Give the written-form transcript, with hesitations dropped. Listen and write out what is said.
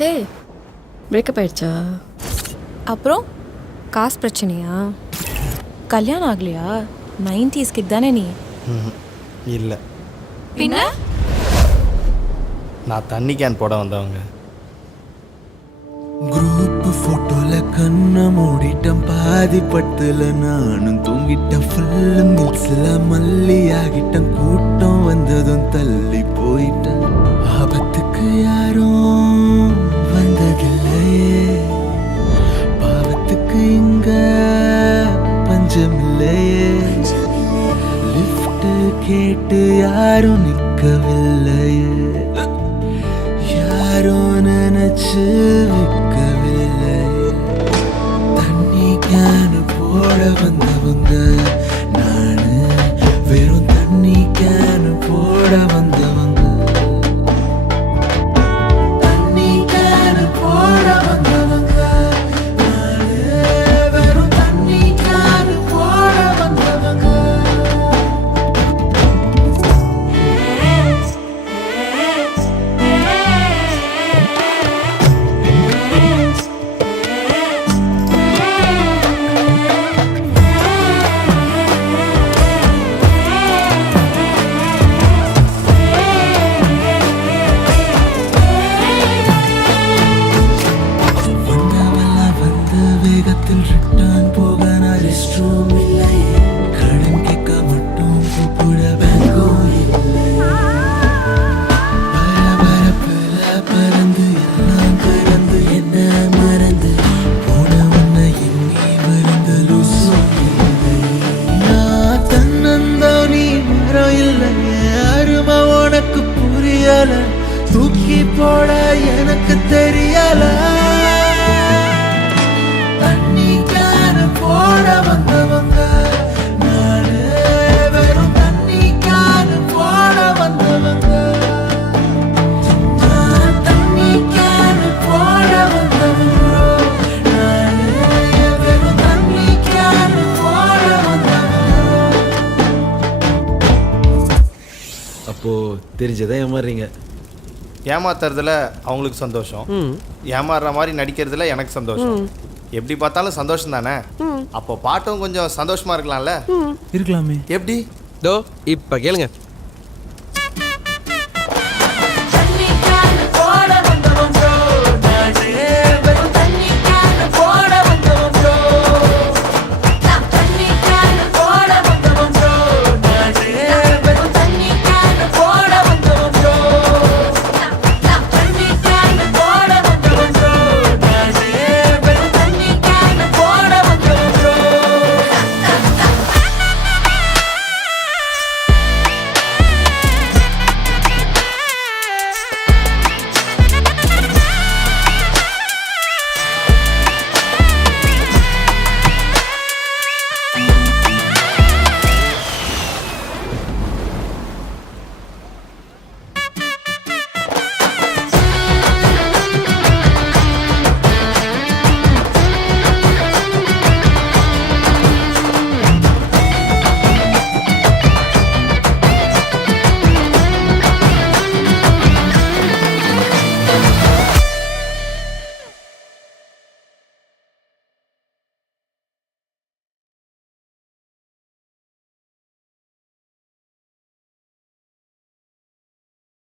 ஹே, breakup ஆயிடுச்சா? அப்புறம் காசு பிரச்சனையா? கல்யாணம் ஆகலையா? 90s கிட் தானே நீ? இல்லை, பின்ன நான் தண்ணி கேன் போட வந்தவங்க. குரூப் போட்டோல கண்ண மூடிட்டம், பாதி பட்டுல நானும் தூங்கிட்டேன். ஃபுல்லு மிக்ஸ்ல மல்லி ஆகிட்டம், கூட்டம் வந்ததும் தள்ளி போயிட்டேன். ஆபத்துக்கு யாரும் வந்ததில்லையே, பாவத்துக்கு இங்க பஞ்சமில்லையே. லிஃப்ட் கேட்டு யாரும் நிக்கவில்லையே, யாரும் நினைச்சு வைக்கவில்லை. தண்ணி கேனு போட வந்தவங்க நானு, வெறும் தண்ணி கேனு போட வந்தவங்க. தண்ணி கேனு போட வந்தவங்க நானு, வெறும் தண்ணி கேனு போட வந்தவங்க. வேகத்தில் ரிட்டர்ன் போக நான் ரெஸ்ட் ரூம் இல்லையே, கடன் கேட்க மட்டும் கூப்பிட பேங்கும் இல்லை. பரபரப்புல பறந்து எல்லாம் பிறந்து என்ன மறந்து போன உன்னை எண்ணி மறந்து லூசும் இல்லை. நான் தன்னந்தனி மரம் இல்லையே, அருமை உனக்கு புரியல, தூக்கி போட எனக்கு தெரியல. தண்ணி கேனு போட வந்தவங்க நானு, வெறும் தண்ணி கேனு போட வந்தவங்க. தண்ணி கேனு போட வந்தவங்க நானு, வெறும் தண்ணி கேனு போட வந்தவங்க. அப்போ தெரிஞ்சதை ஏமாறுறீங்க. ஏமாத்துறதுல அவங்களுக்கு சந்தோஷம், ஏமாறுற மாதிரி நடிக்கிறதுல எனக்கு சந்தோஷம். எப்படி பார்த்தாலும் சந்தோஷம் தானே. அப்போ பாட்டும் கொஞ்சம் சந்தோஷமா இருக்கலாம்ல. இருக்கலாமே. எப்படி? தோ இப்ப கேளுங்க.